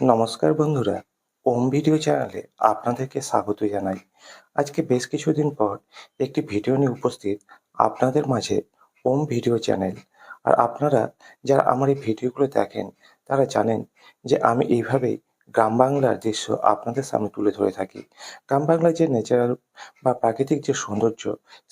নমস্কার বন্ধুরা, ওম ভিডিও চ্যানেলে আপনাদেরকে স্বাগত জানাই। আজকে বেশ কিছুদিন পর একটি ভিডিও নিয়ে উপস্থিত আপনাদের মাঝে ওম ভিডিও চ্যানেল। আর আপনারা যারা আমার এই ভিডিওগুলো দেখেন, তারা জানেন যে আমি এইভাবেই গ্রাম বাংলার দৃশ্য আপনাদের সামনে তুলে ধরে থাকি। গ্রাম বাংলার যে ন্যাচারাল বা প্রাকৃতিক যে সৌন্দর্য,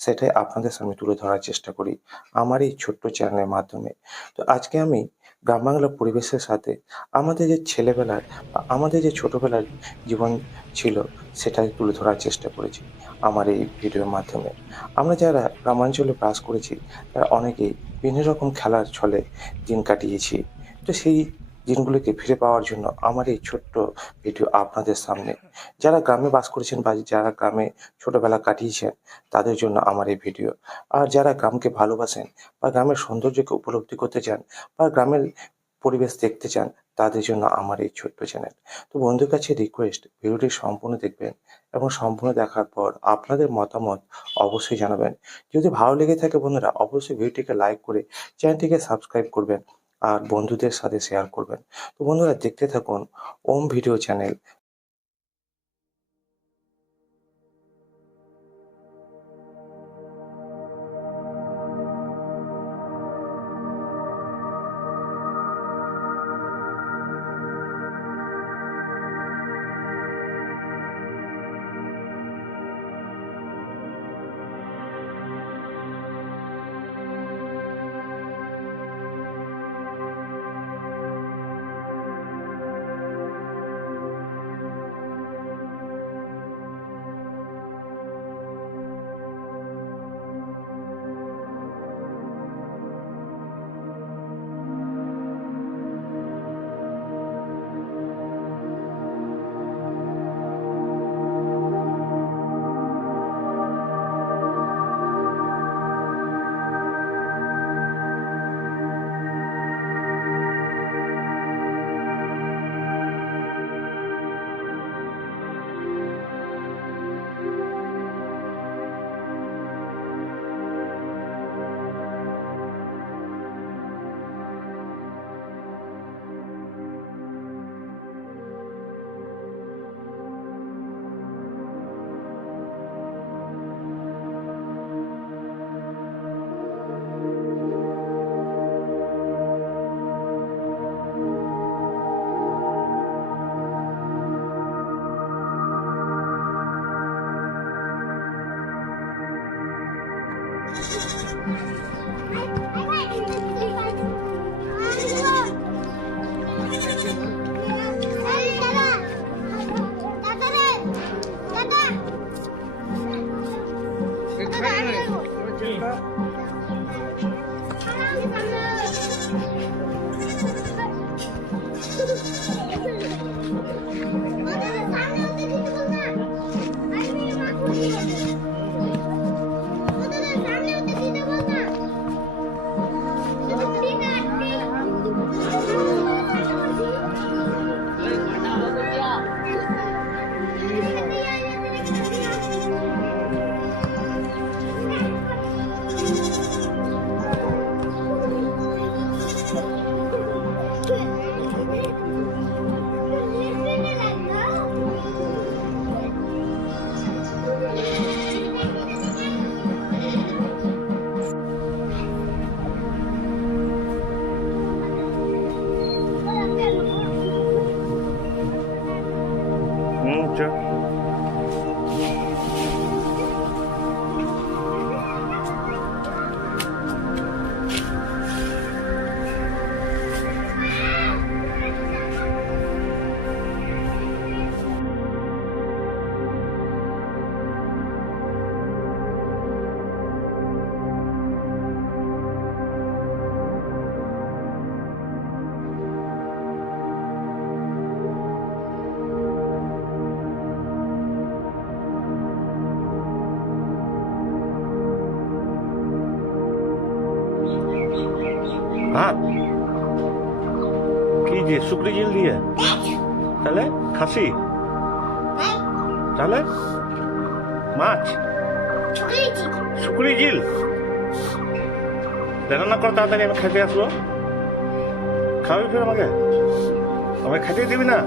সেটাই আপনাদের সামনে তুলে ধরার চেষ্টা করি আমার এই ছোট্ট চ্যানেলের মাধ্যমে। তো আজকে আমি গ্রাম বাংলার পরিবেশের সাথে আমাদের যে ছেলেবেলার বা আমাদের যে ছোটোবেলার জীবন ছিল সেটাই তুলে ধরার চেষ্টা করেছি আমার এই ভিডিওর মাধ্যমে। আমরা যারা গ্রামাঞ্চলে বাস করেছি, তারা অনেকেই বিভিন্ন রকম খেলার ছলে দিন কাটিয়েছি। তো সেই দিনগুলোকে ফিরে পাওয়ার জন্য আমার এই ছোট্ট ভিডিও আপনাদের সামনে। যারা গ্রামে বাস করেছেন বা যারা গ্রামে ছোটোবেলা কাটিয়েছেন, তাদের জন্য আমার এই ভিডিও। আর যারা গ্রামকে ভালোবাসেন বা গ্রামের সৌন্দর্যকে উপলব্ধি করতে চান বা গ্রামের পরিবেশ দেখতে চান, তাদের জন্য আমার এই ছোট্ট চ্যানেল। তো বন্ধুর কাছে রিকোয়েস্ট ভিডিওটি সম্পূর্ণ দেখবেন এবং সম্পূর্ণ দেখার পর আপনাদের মতামত অবশ্যই জানাবেন। যদি ভালো লেগে থাকে বন্ধুরা, অবশ্যই ভিডিওটিকে লাইক করে চ্যানেলটিকে সাবস্ক্রাইব করবেন। আর বন্ধুদের সাথে শেয়ার করবেন। তো বন্ধুরা দেখতে থাকুন ওম ভিডিও চ্যানেল Bye. misericórdia কি দিয়ে শুকরি জিল দিয়ে? তাহলে খাসি। তাহলে মাছ। শুকরি জিল না করো তাড়াতাড়ি আমি খেতে আসব খাবি ফের আমাকে? আমাকে খাইতে দিবি না?